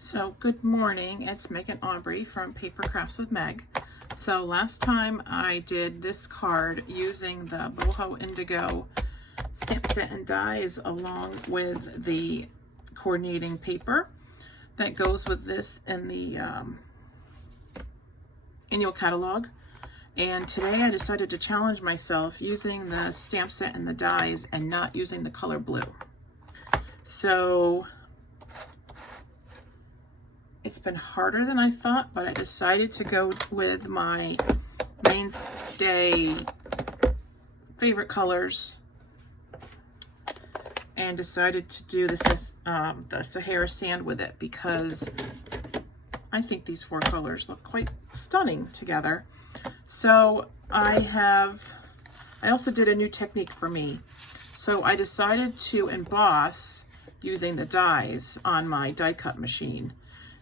So good morning, it's Megan Aubrey from Paper Crafts with Meg. So last time I did this card using the Boho Indigo stamp set and dies along with the coordinating paper that goes with this in the annual catalog. And today I decided to challenge myself using the stamp set and the dies and not using the color blue. So it's been harder than I thought, but I decided to go with my mainstay favorite colors and decided to do this the Sahara Sand with it because I think these four colors look quite stunning together. So I also did a new technique for me. So I decided to emboss using the dies on my die cut machine.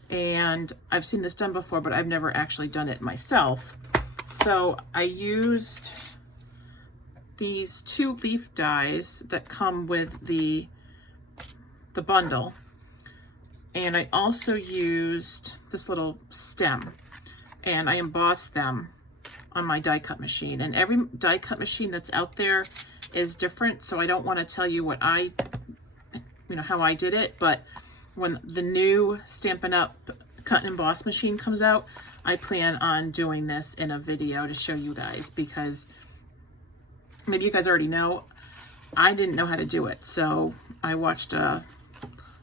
And I've seen this done before, but I've never actually done it myself. So I used these two leaf dies that come with the bundle. And I also used this little stem and I embossed them on my die cut machine. And every die cut machine that's out there is different. So I don't want to tell you what how I did it, but when the new Stampin' Up! Cut and Emboss machine comes out, I plan on doing this in a video to show you guys, because maybe you guys already know, I didn't know how to do it. So I watched a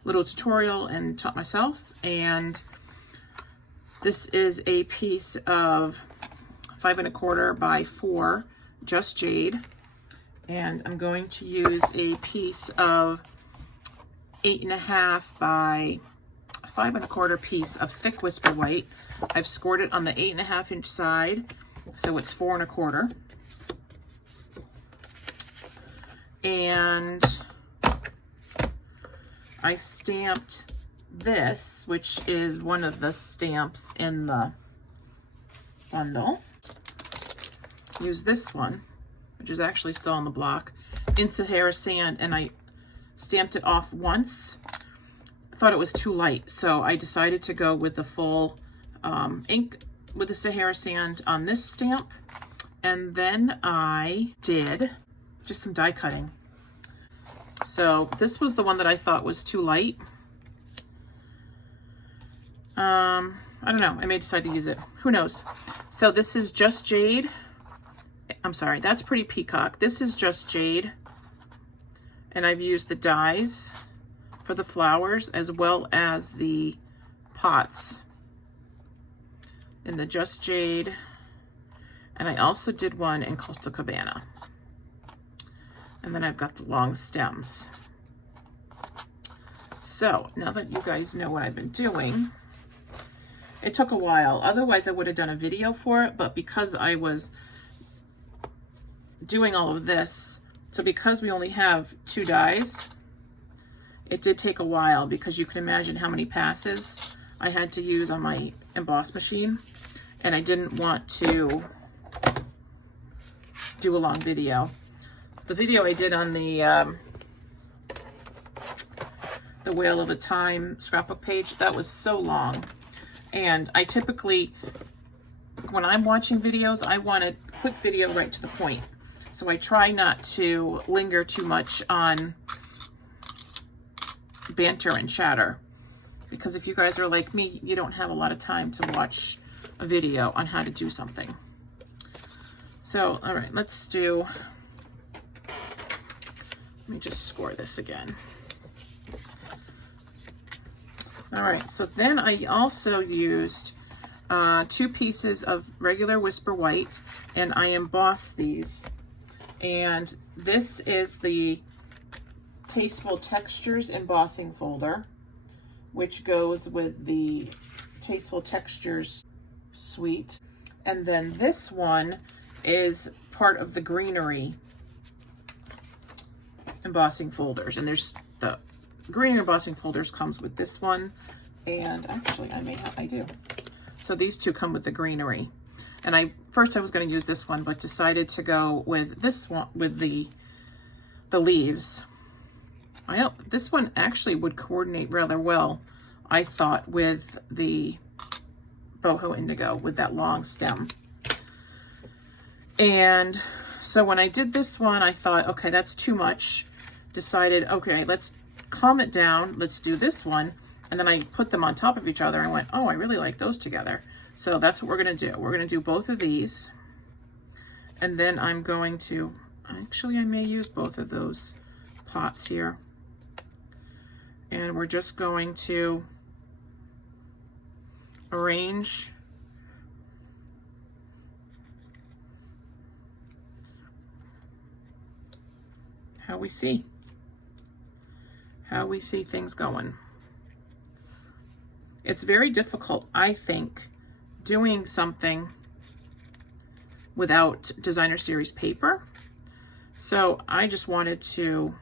little tutorial and taught myself, and this is a piece of 5 1/4 by 4 Just Jade, and I'm going to use a piece of 8 1/2 by 5 1/4 piece of thick Whisper White. I've scored it on the 8 1/2 inch side, so it's 4 1/4. And I stamped this, which is one of the stamps in the bundle. Use this one, which is actually still on the block, in Sahara Sand, and I stamped it off once. I thought it was too light, so I decided to go with the full ink with the Sahara Sand on this stamp. And then I did just some die cutting. So this was the one that I thought was too light. I don't know, I may decide to use it, who knows. So this is Just Jade. I'm sorry, that's Pretty Peacock. This is Just Jade. And I've used the dies for the flowers as well as the pots in the Just Jade. And I also did one in Coastal Cabana. And then I've got the long stems. So now that you guys know what I've been doing, it took a while. Otherwise I would have done a video for it, but because I was doing all of this, so because we only have 2 dies, it did take a while, because you can imagine how many passes I had to use on my emboss machine, and I didn't want to do a long video. The video I did on the Whale of a Time scrapbook page, that was so long, and I typically, when I'm watching videos, I want a quick video right to the point. So I try not to linger too much on banter and chatter, because if you guys are like me, you don't have a lot of time to watch a video on how to do something. So, all right, let me just score this again. All right, so then I also used 2 pieces of regular Whisper White, and I embossed these. And this is the Tasteful Textures embossing folder, which goes with the Tasteful Textures suite. And then this one is part of the Greenery embossing folders. And there's the Greenery embossing folders comes with this one. And actually, I do. So these two come with the Greenery. And first I was going to use this one, but decided to go with this one, with the leaves. This one actually would coordinate rather well I thought, with the Boho Indigo, with that long stem. And so when I did this one, I thought, okay, that's too much. Decided, okay, let's calm it down. Let's do this one. And then I put them on top of each other and went, oh, I really like those together. So that's what we're going to do. We're going to do both of these. And then I'm going to, actually, I may use both of those pots here. And we're just going to arrange how we see things going. It's very difficult, I think, doing something without designer series paper. So I just wanted to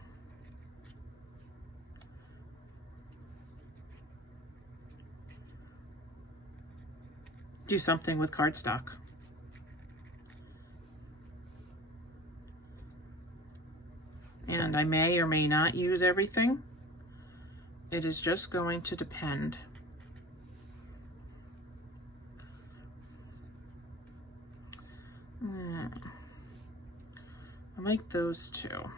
do something with cardstock. And I may or may not use everything. It is just going to depend. I like those two.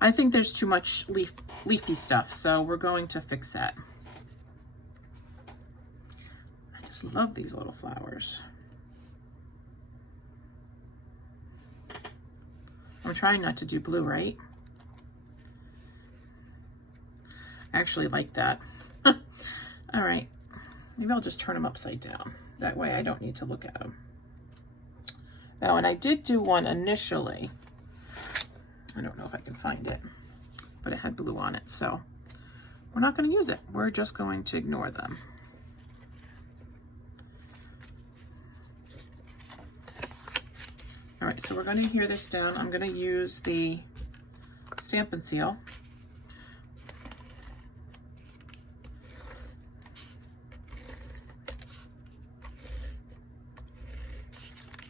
I think there's too much leafy stuff, so we're going to fix that. I just love these little flowers. I'm trying not to do blue, right? I actually like that. All right, maybe I'll just turn them upside down. That way I don't need to look at them. Now, and I did do one initially. I don't know if I can find it, but it had blue on it, so we're not going to use it. We're just going to ignore them. All right, so we're going to adhere this down. I'm going to use the Stampin' Seal.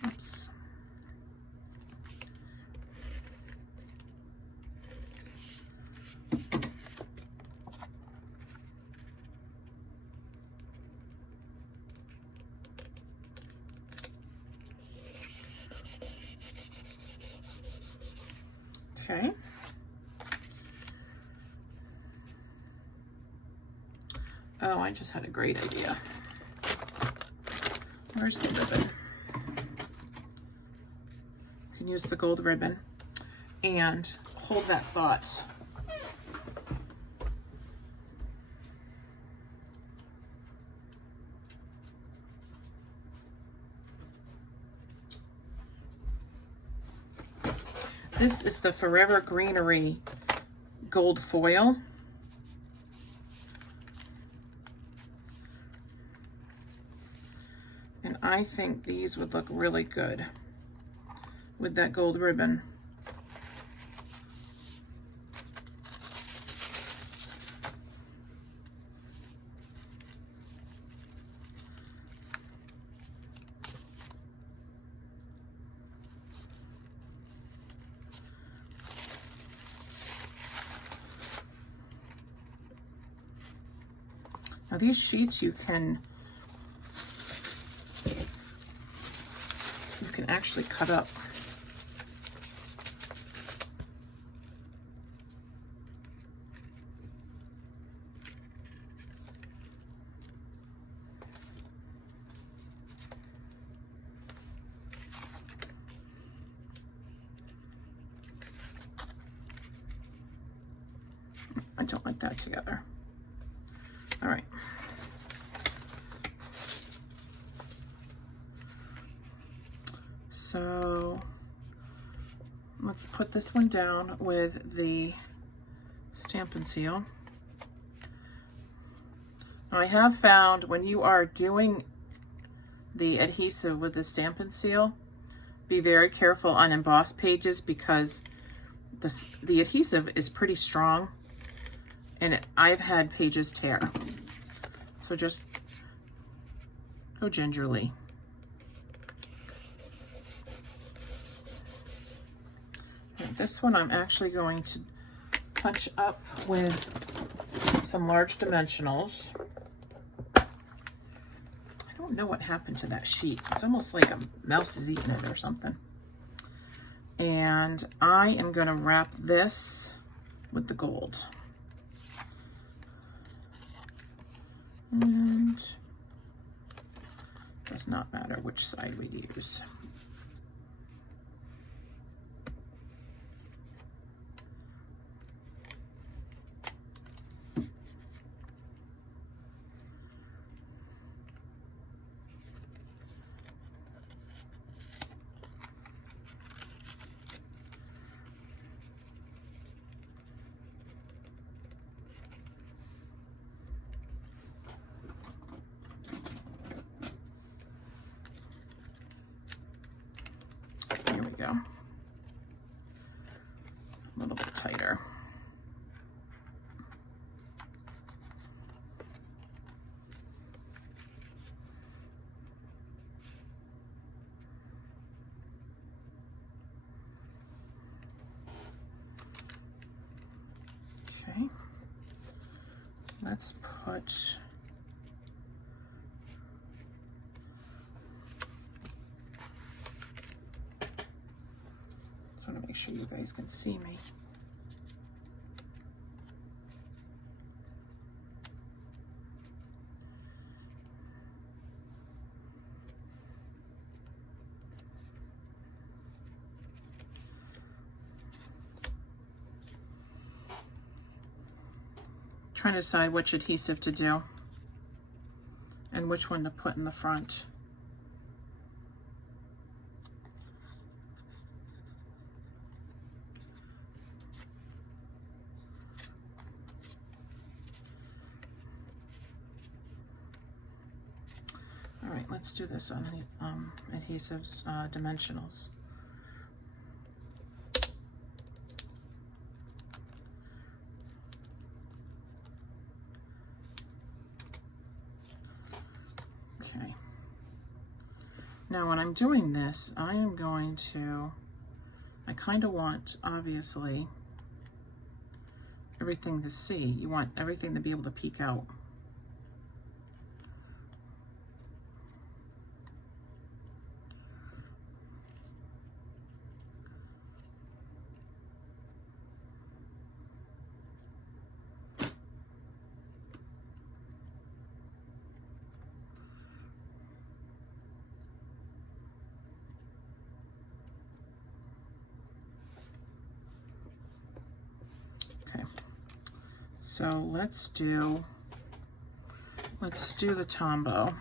Oops. Okay. Oh, I just had a great idea. Where's the ribbon? You can use the gold ribbon and hold that thought. This is the Forever Greenery gold foil. And I think these would look really good with that gold ribbon. Now these sheets you can actually cut up. I don't like that together. All right. So let's put this one down with the Stampin' Seal. Now I have found when you are doing the adhesive with the Stampin' Seal, be very careful on embossed pages because the adhesive is pretty strong and I've had pages tear. So just go gingerly. And this one I'm actually going to touch up with some large dimensionals. I don't know what happened to that sheet. It's almost like a mouse is eating it or something. And I am going to wrap this with the gold. And it does not matter which side we use. Here we go. A little bit tighter. Okay. Let's put make sure you guys can see me. Trying to decide which adhesive to do and which one to put in the front. All right, let's do this on adhesives, dimensionals. Okay. Now when I'm doing this, I am going to, I kind of want, obviously, everything to see. You want everything to be able to peek out. Okay, so let's do the Tombow.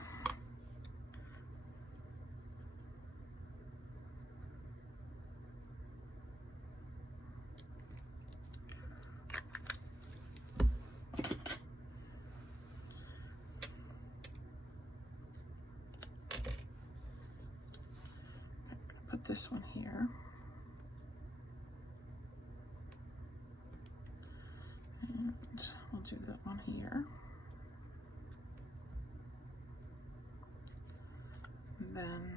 Put this one here. And we'll do that one here. And then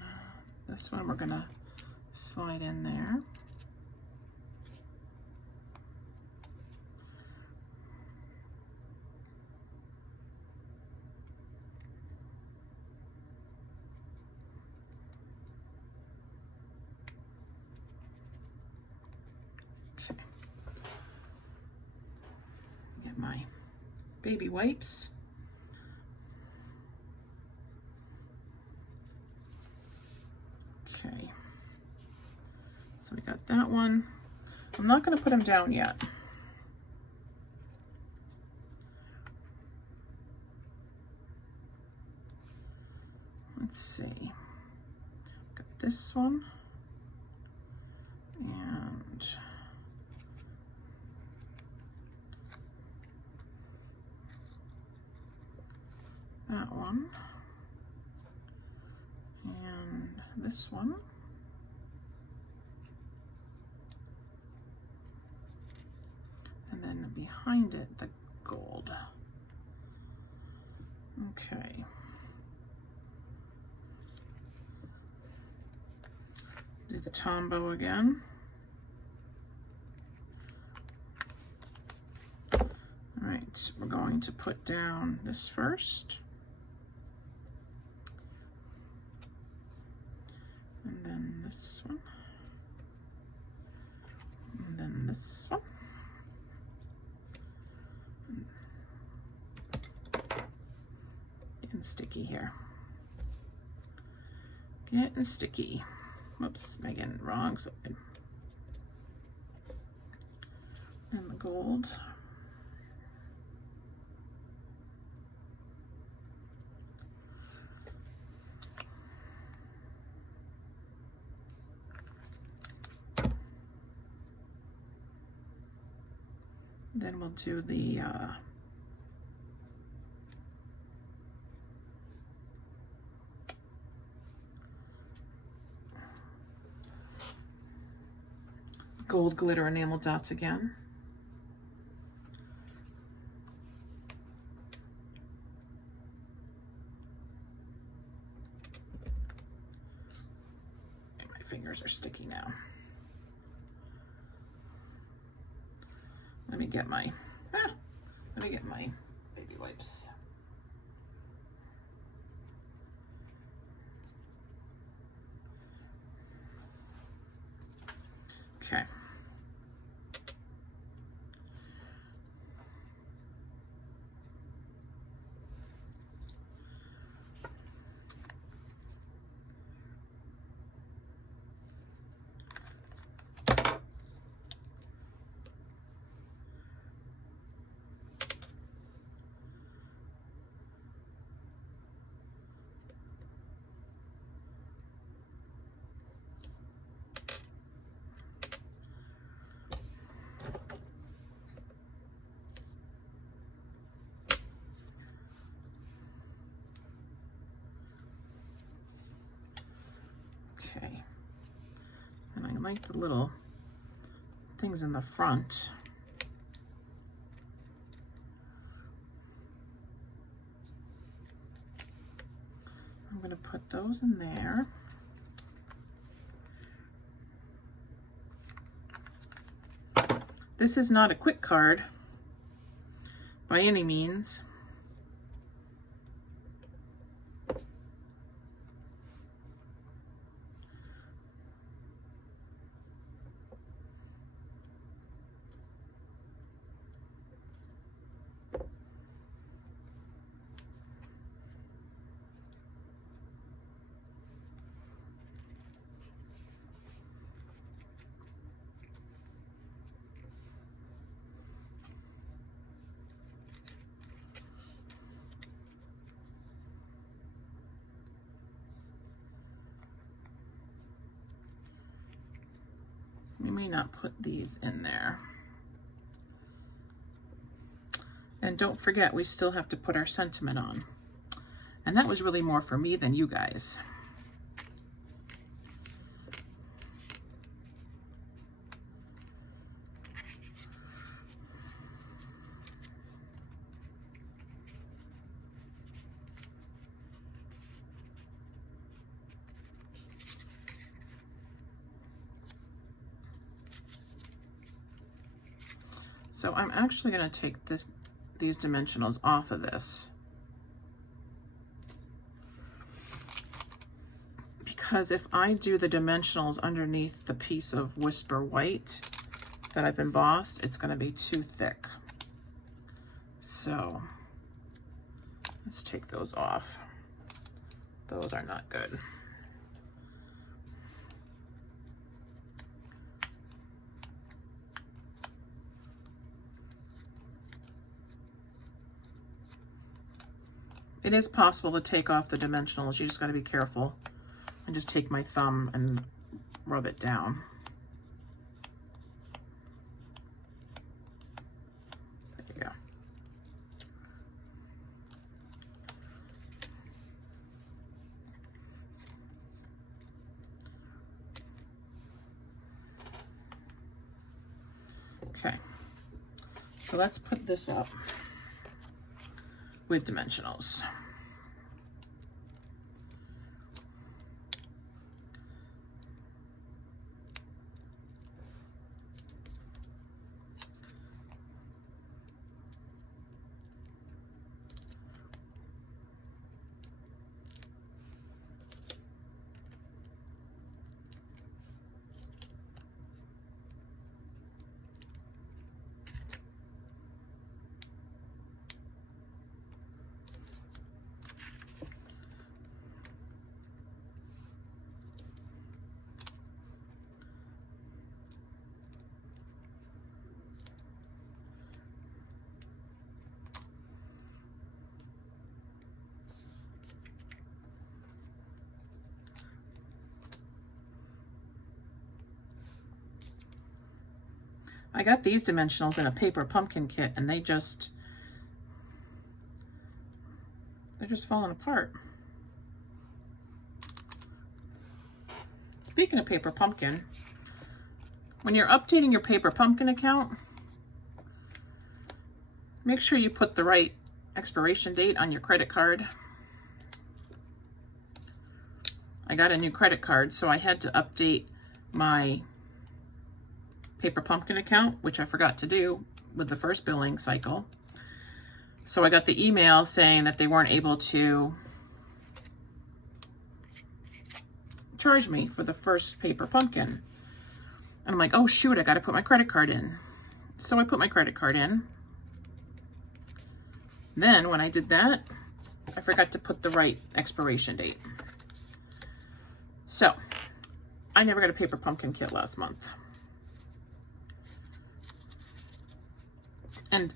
this one we're gonna slide in there. Okay. Get my baby wipes. Okay, so we got that one. I'm not going to put them down yet. Let's see. Got this one and that one. And this one. And then behind it, the gold. Okay. Do the Tombow again. All right, we're going to put down this first. And then this one. And then this one. Getting sticky here. Getting sticky. Whoops, again, wrong side. And the gold. Then we'll do the gold glitter enamel dots again. And my fingers are sticky now. Let me get my baby wipes. Okay. Okay, and I like the little things in the front. I'm going to put those in there. This is not a quick card by any means. We may not put these in there. And don't forget, we still have to put our sentiment on. And that was really more for me than you guys. So I'm actually going to take these dimensionals off of this, because if I do the dimensionals underneath the piece of Whisper White that I've embossed, it's going to be too thick. So let's take those off. Those are not good. It is possible to take off the dimensionals. You just got to be careful. And just take my thumb and rub it down. There you go. Okay. So let's put this up with dimensionals. I got these dimensionals in a paper pumpkin kit, and they're just falling apart. Speaking of paper pumpkin, when you're updating your paper pumpkin account, make sure you put the right expiration date on your credit card. I got a new credit card, so I had to update my paper pumpkin account, which I forgot to do with the first billing cycle. So I got the email saying that they weren't able to charge me for the first paper pumpkin. And I'm like, oh shoot, I got to put my credit card in. So I put my credit card in. Then when I did that, I forgot to put the right expiration date. So I never got a paper pumpkin kit last month. And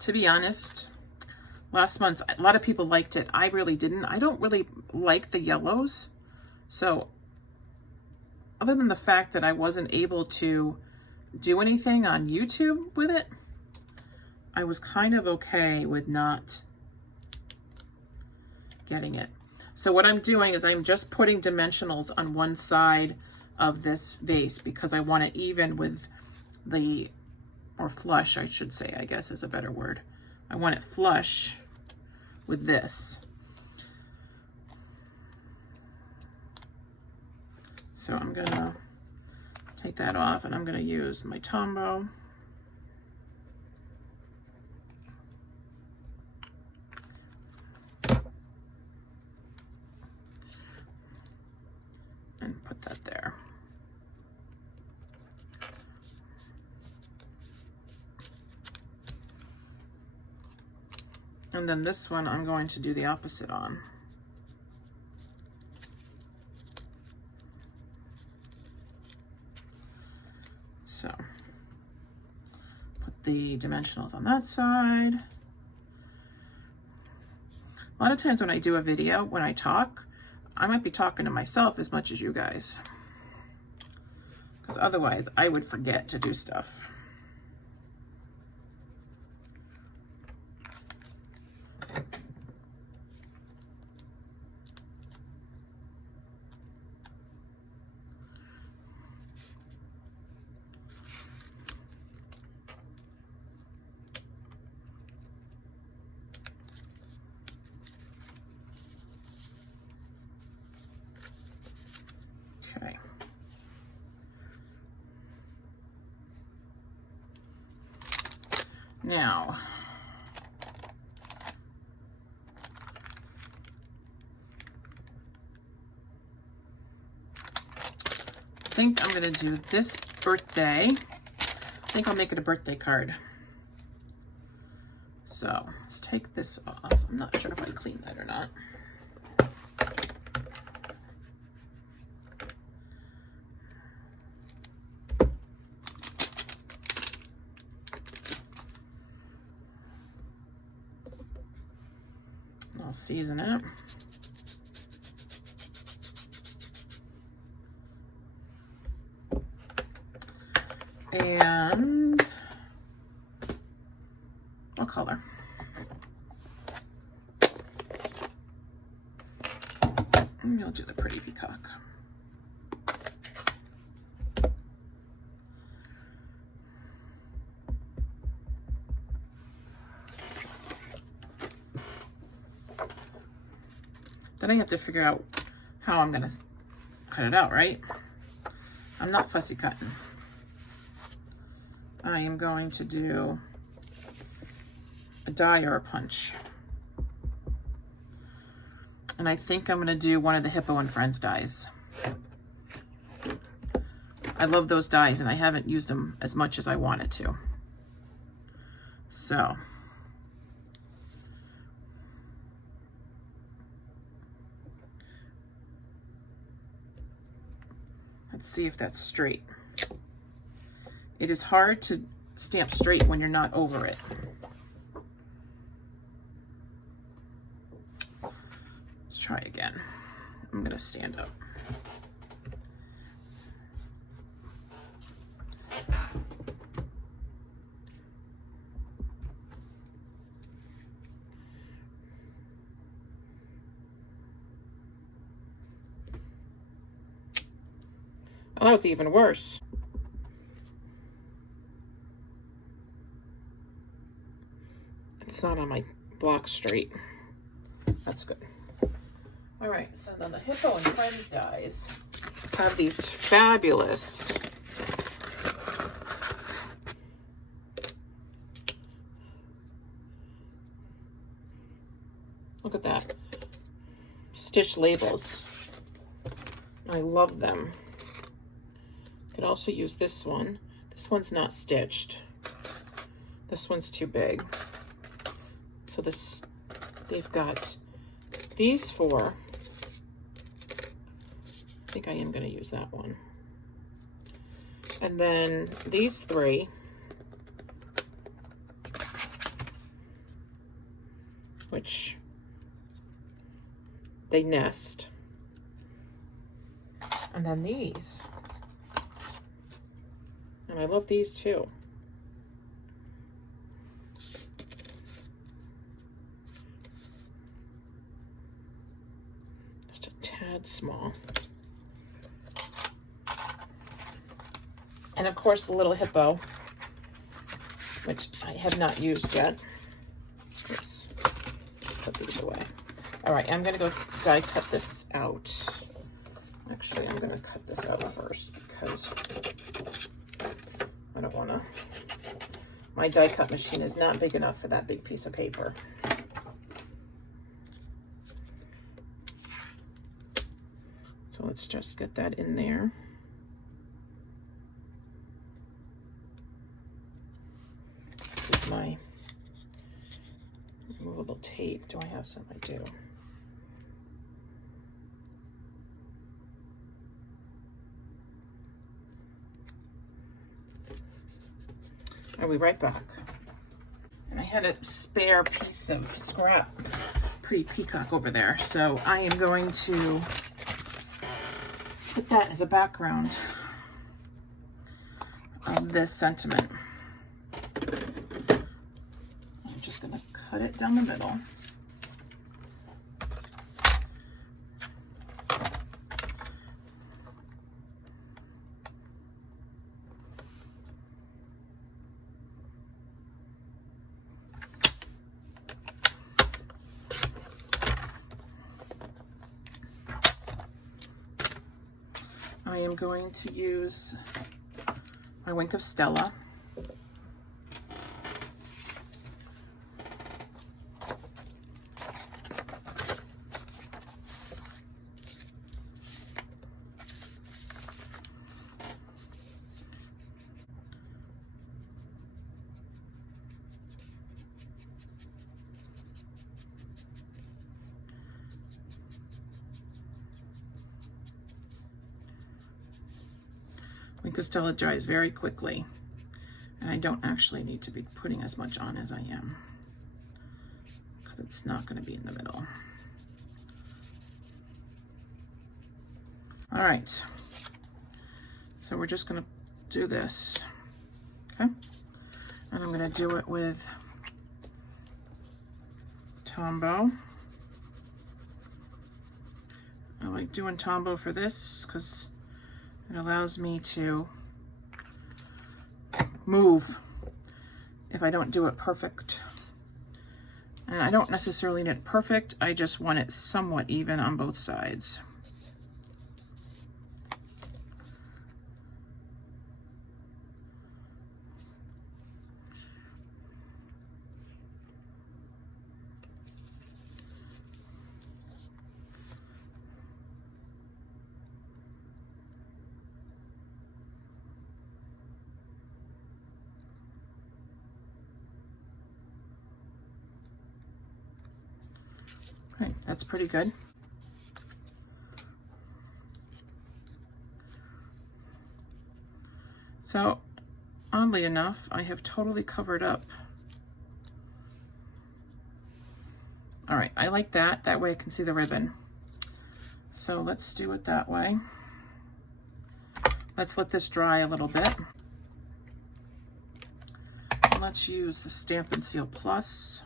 to be honest, last month, a lot of people liked it. I really didn't. I don't really like the yellows. So other than the fact that I wasn't able to do anything on YouTube with it, I was kind of okay with not getting it. So what I'm doing is I'm just putting dimensionals on one side of this vase because I want it even with the, or flush, I should say, I guess is a better word. I want it flush with this. So I'm gonna take that off and I'm gonna use my Tombow. And put that there. And then this one I'm going to do the opposite on. So put the dimensionals on that side. A lot of times when I do a video, when I talk, I might be talking to myself as much as you guys, because otherwise I would forget to do stuff. Okay. Now, I think I'm going to do this birthday. I think I'll make it a birthday card. So let's take this off. I'm not sure if I cleaned that or not. I'll season it. And what color? Maybe I'll do the pretty peacock. Then I have to figure out how I'm gonna cut it out, right? I'm not fussy cutting. I am going to do a die or a punch. And I think I'm gonna do one of the Hippo and Friends dies. I love those dies and I haven't used them as much as I wanted to. So. Let's see if that's straight. It is hard to stamp straight when you're not over it. Let's try again. I'm gonna stand up. Oh, that was even worse. It's not on my block straight. That's good. All right, so then the Hippo and Friends dies have these fabulous look at that. Stitch labels. I love them. Could also use this one. This one's not stitched. This one's too big. So this, they've got these four. I think I am going to use that one. And then these three. Which they nest. And then these. And I love these too. Just a tad small. And of course the little hippo, which I have not used yet. Oops. Put these away. All right, I'm gonna go die cut this out. Actually, I'm gonna cut this out first because I don't wanna, my die cut machine is not big enough for that big piece of paper. So let's just get that in there. With my removable tape. Do I have some? I do. I'll be right back. And I had a spare piece of scrap Pretty Peacock over there, so I am going to put that as a background of this sentiment. I'm just going to cut it down the middle. I am going to use my Wink of Stella. Wink of Stella dries very quickly, and I don't actually need to be putting as much on as I am because it's not going to be in the middle. All right, so we're just going to do this, okay? And I'm going to do it with Tombow. I like doing Tombow for this because it allows me to move if I don't do it perfect. And I don't necessarily need it perfect, I just want it somewhat even on both sides. Okay, that's pretty good. So, oddly enough, I have totally covered up. All right, I like that. That way I can see the ribbon. So let's do it that way. Let's let this dry a little bit. Let's use the Stampin' Seal Plus.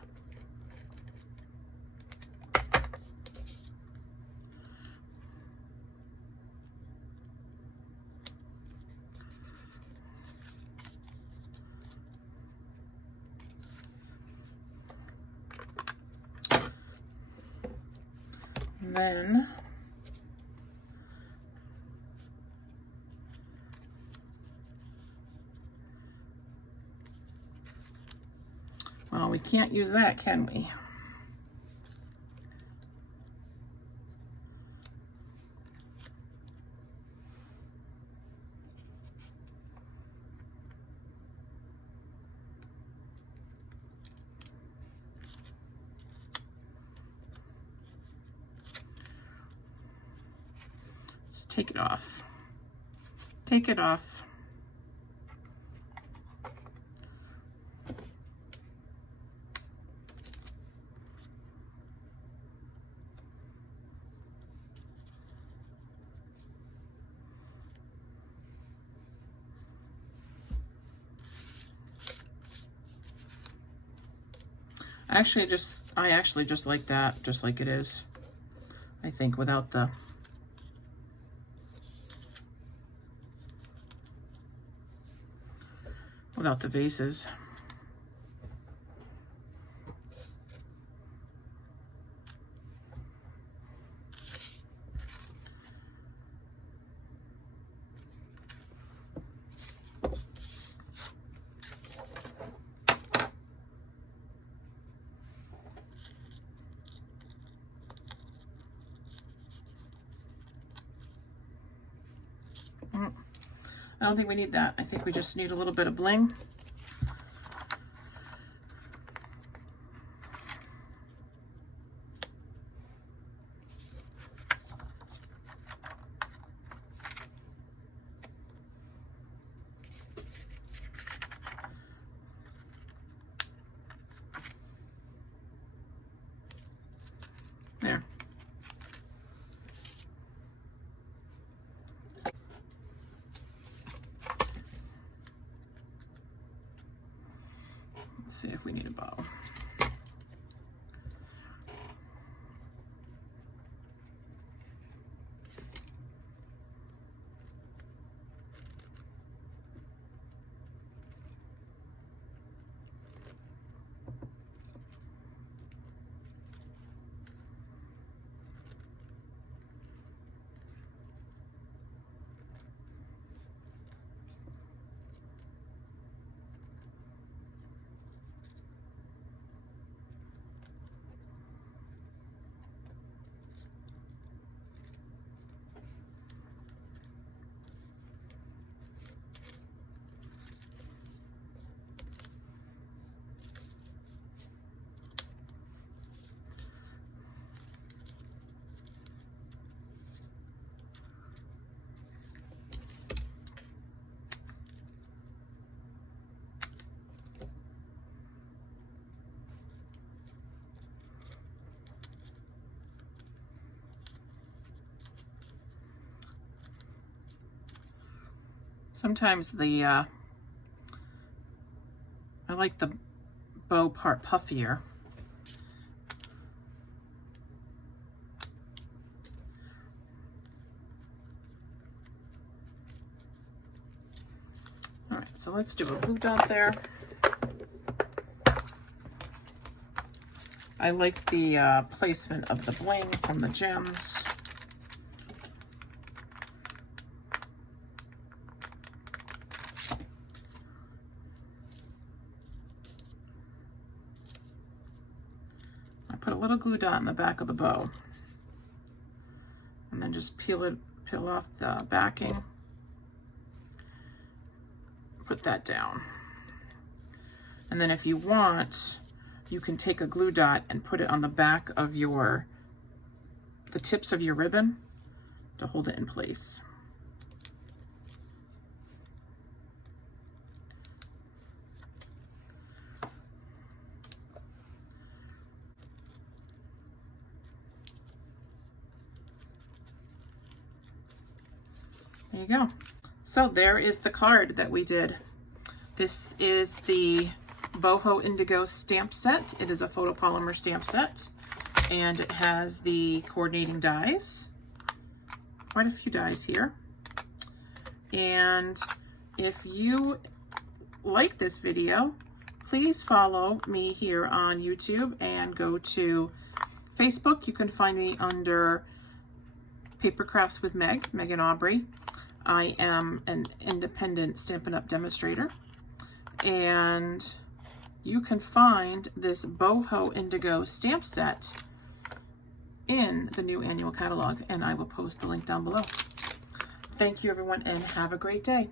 then well, we can't use that, can we? Just take it off. Take it off. I actually just like that, just like it is. I think without the vases. I don't think we need that. I think we just need a little bit of bling. There. Let's see if we need a bow. Sometimes I like the bow part puffier. All right, so let's do a glue dot there. I like the placement of the bling from the gems. Put a little glue dot in the back of the bow, and then just peel off the backing, put that down. And then if you want, you can take a glue dot and put it on the back of the tips of your ribbon to hold it in place. There you go. So there is the card that we did. This is the Boho Indigo stamp set. It is a photopolymer stamp set, and it has the coordinating dies. Quite a few dies here. And if you like this video, please follow me here on YouTube and go to Facebook, you can find me under Paper Crafts with Meg, Megan Aubrey. I am an independent Stampin' Up! Demonstrator. And you can find this Boho Indigo stamp set in the new annual catalog, and I will post the link down below. Thank you, everyone, and have a great day.